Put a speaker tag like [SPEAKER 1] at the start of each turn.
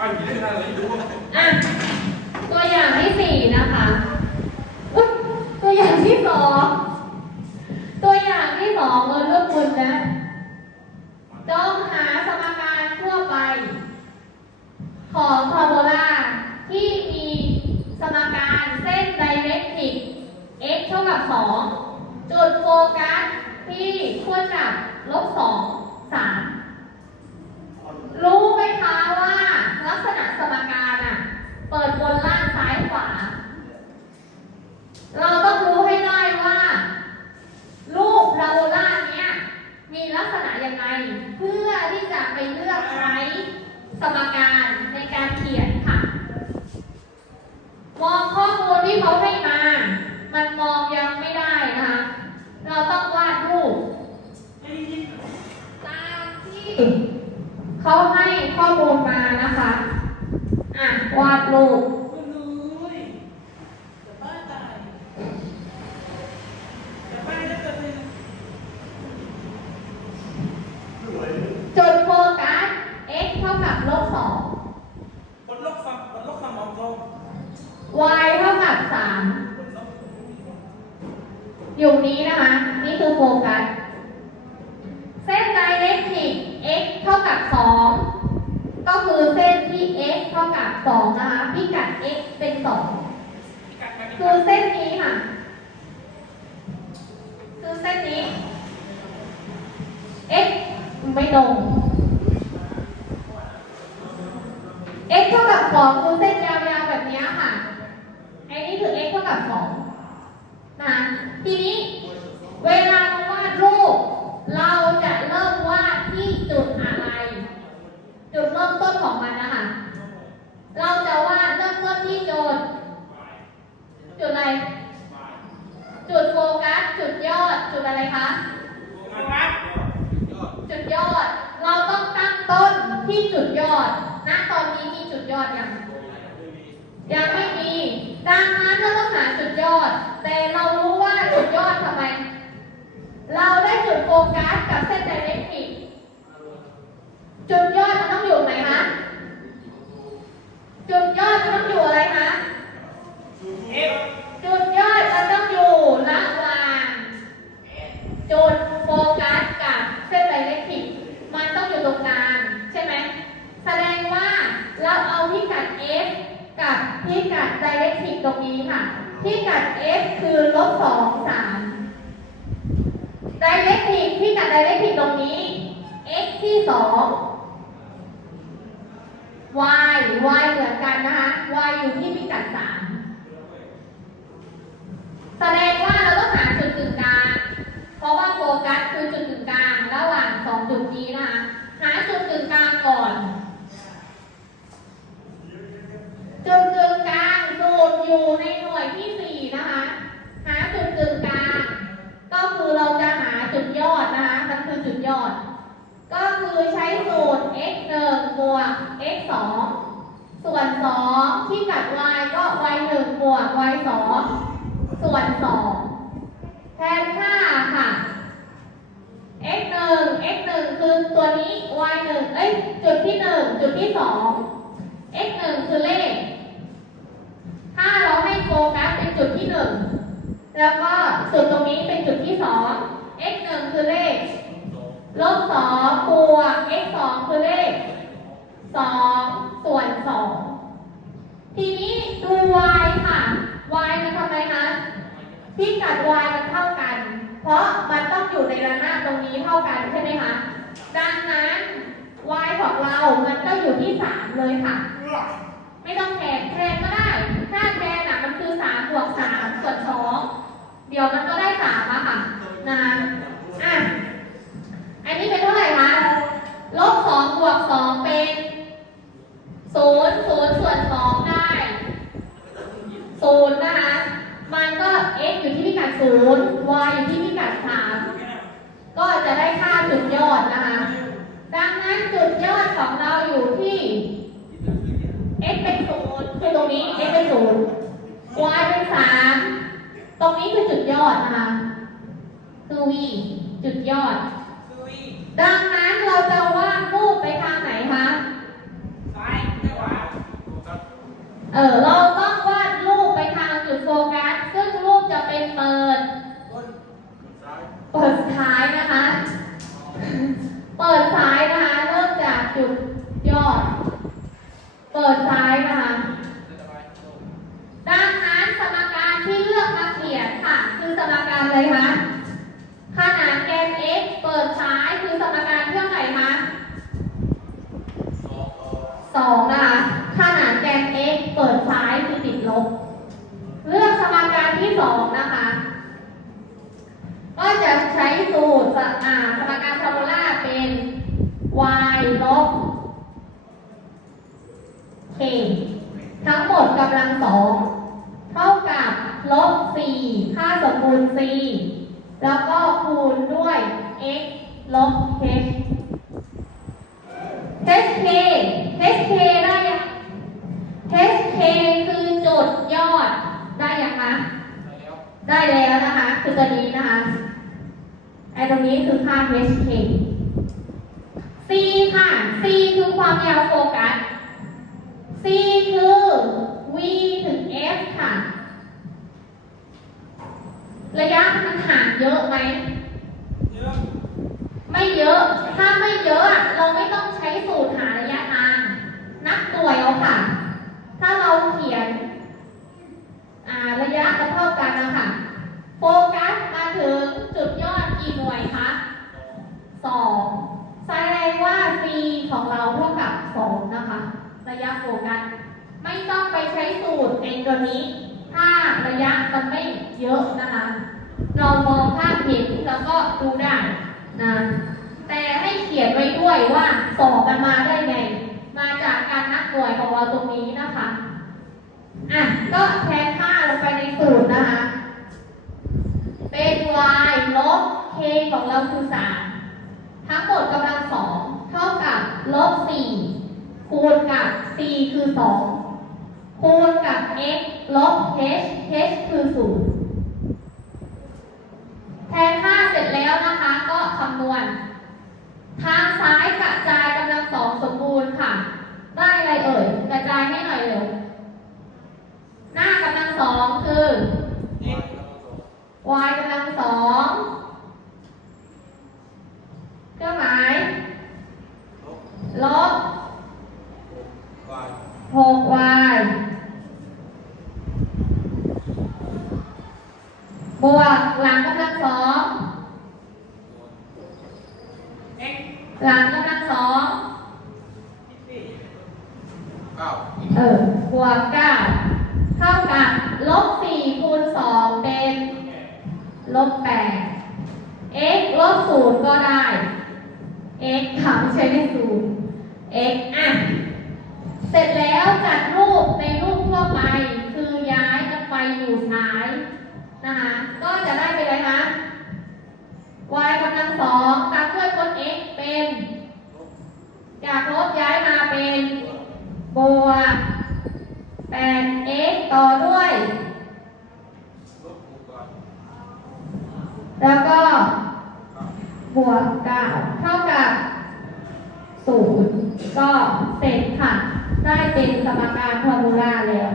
[SPEAKER 1] อะตัวอย่างที่สี่นะคะอุ๊ยตัวอย่างที่สองตัวอย่างที่สองเออเลือกคุณนะจงหาสมการทั่วไป ของพาโบลาที่มีสมการเส้นไดเรกทริก x เท่ากับ 2 จุดโฟกัสที่ขั้วจับลบ2 3 รู้ไหมคะว่าลักษณะสมการอะ เปิดบนล่างซ้ายขวา เราต้องรู้ให้ได้ว่า รูปพาโบลาเนี้ยมีลักษณะยังไง เพื่อที่จะไปเลือกใช้สมการในการเขียนค่ะ มองข้อมูลที่เขาให้มา มันมองยังไม่ได้นะคะ เราต้องวาดรูปตามที่เขาให้ข้อมูลมานะคะ อะ วาดรูป
[SPEAKER 2] คุณนุ้ยจะบ้าตายจะบ้าแล้วจะเป็น
[SPEAKER 1] จุดโฟกัส x เท่ากับลบ
[SPEAKER 2] บนโลกฟังบนโลกฟังมองตรง
[SPEAKER 1] 2 y เท่ากับ
[SPEAKER 2] บนโลก
[SPEAKER 1] 3 อยู่นี้นะคะ นี่คือโฟกัส เส้นไดเรกทริก x เท่ากับ 2 ก็คือเส้นที่ x เท่ากับ 2 นะคะ พิกัด x เป็น 2 คือเส้นนี้ค่ะ คือเส้นนี้ x ไม่ตรง x เท่ากับ 2 คือเส้นยาวๆแบบนี้ค่ะไอ้นี่คือ x เท่ากับ 2 นะ ทีนี้เวลาเราวาดรูป เราจะเริ่มวาดที่จุดอะไร จุดเริ่มต้นของมันนะคะ เราจะวาดเริ่มต้นที่จุด จุดอะไร จุดโฟกัส จุดยอด จุดอะไรคะ
[SPEAKER 2] มาวัด
[SPEAKER 1] จุดยอด เราต้องตั้งต้นที่จุดยอด ณตอนนี้มีจุดยอดยัง ยังไม่มี ดังนั้นเราต้องหาจุดยอด แต่เรารู้ว่าจุดยอดทำไม เราได้จุดโฟกัสกับเส้นไดเรกทริกจุดยอดมันต้องอยู่ไหนคะ จุดยอดมันต้องอยู่อะไรคะ
[SPEAKER 2] เอฟ
[SPEAKER 1] จุดยอดมันต้องอยู่ระหว่างจุดโฟกัสกับเส้นไดเรกทริก มันต้องอยู่ตรงกลางใช่ไหม แสดงว่าเราเอาพิกัด f กับพิ กัดไดเรกทริกตรงนี้ค่ะ พิกัด f คือลบสองสามไดเรกทริกพิกัดไดเรกทริกตรงนี้ x ที่สอง y y เหมือนกันนะคะ y อยู่ที่พิกัดสามแสดงว่าเราต้องหาจุดกึ่งกลาง เพราะว่าโฟกัสคือจุดกึ่งกลางระหว่างสองจุดนี้นะคะ หาจุดกึ่งกลางก่อน จุดกึ่งกลางสูตรอยู่ในหน่วยที่สี่นะคะ หาจุดกึ่งกลาง ก็คือเราจะหาจุดยอดนะคะ มันคือจุดยอด ก็คือใช้สูตร x 1บวก x 2ส่วน 2 ที่กัด y ก็ y 1บ วก y 2ส่วน2แทนค่าค่ะ x 1 x 1คือตัวนี้ y 1เอ้ยจุดที่ 1 จุดที่ 2 x 1คือเลข ถ้าเราให้โฟกัสเป็นจุดที่ 1 แล้วก็จุดตรงนี้เป็นจุดที่ 2 x 1คือเลขลบสองบวก x สองคือเลขสองส่วนสองทีนี้ดู y ค่ะ y มันทำไมคะ พิกัด y มันเท่ากัน เพราะมันต้องอยู่ในระนาบตรงนี้เท่ากันใช่ไหมคะดังนั้น y ของเรา มันก็อยู่ที่สามเลยค่ะ ไม่ต้องแทนแทนก็ได้ ถ้าแทนอะมันคือสามบวกสามส่วนสองเดี๋ยวมันก็ได้สามอะค่ะนะอะ รงนี้คือจุดยอดนะคะคือวีจุดยอด ดังนั้นเราจะวาดรูปไปทางไหนคะ
[SPEAKER 2] ซ้ายขวา
[SPEAKER 1] เออ สมการอะไรคะ ขนานแกน x เปิดซ้ายคือสมการเท่าไหร่คะสองนะคะขนานแกน x เปิดซ้ายคือติดลบ เลือกสมการที่สองนะคะ ก็จะใช้สูตรสอ่าสมการฟอร์มูลาเป็น y ลบ k ทั้งหมดกำลังสองเท่ากับลบ 4 คูณ c แล้วก็คูณด้วย x ลบ h hk hk ได้ยัง hk คือจุดยอด ได้ยังคะ ได้แล้วนะคะ คือตัวนี้นะคะ ไอตรงนี้คือค่า hk c ค่ะ c คือความยาวโฟกัส c คือ v ถึง f ค่ะ ระยะมันห่างเยอะไหม
[SPEAKER 2] เยอะ
[SPEAKER 1] ไม่เยอะ ถ้าไม่เยอะอะเราไม่ต้องใช้สูตรหาระยะทาง นับหน่วยเอาค่ะ ถ้าเราเขียนอ่าระยะมันเท่ากันนะคะโฟกัสมาถึงจุดยอดกี่หน่วยคะสองแสดงว่า c ของเราเท่ากับสองนะคะ ระยะโฟกัส ไม่ต้องไปใช้สูตรในตัวนี้ ถ้าระยะมันไม่เยอะนะคะ เรามองภาพเห็นแล้วก็ดูได้นะแต่ให้เขียนไว้ด้วยว่าสอบกันมาได้ไง มาจากการนับหน่วยของเราตรงนี้นะคะอะก็แทนค่าลงไปในสูตรนะคะ เป็น y ลบ k ของเราคือ3ทั้งหมดกำลังสองเท่ากับลบ4คูณกับ c คือ2 คูณกับ x ลบ h h คือ0แทนค่าเสร็จแล้วนะคะ ก็คำนวณ ทางซ้ายกระจายกำลังสองสมบูรณ์ค่ะ ได้อะไรเอ่ย กระจายให้หน่อยเร็ว หน้ากำลังสองคือ y กำลังสองเครื่องหมาย ลบ 6y บวกหลังกำลังสอง
[SPEAKER 2] เอ็ก
[SPEAKER 1] หลังกำลังสอง
[SPEAKER 2] สี่
[SPEAKER 1] เออบวกเก้าเท่ากับลบสี่คูณสองเป็นลบแปด x ลบศูนย์ก็ได้ x ถามใช้ได้ศูนย์ x อะ เสร็จแล้วจัดรูปในรูปทั่วไป คือย้ายกันไปอยู่ซ้าย นะคะก็จะได้เป็นอะไรคะ y กำลังสองตามด้วยคน x เป็น จากลบย้ายมาเป็นบวก 8x ต่อด้วย แล้วก็บวก9เท่ากับ0ก็เสร็จค่ะ ได้เป็นสมการฟอร์มูลาแล้ว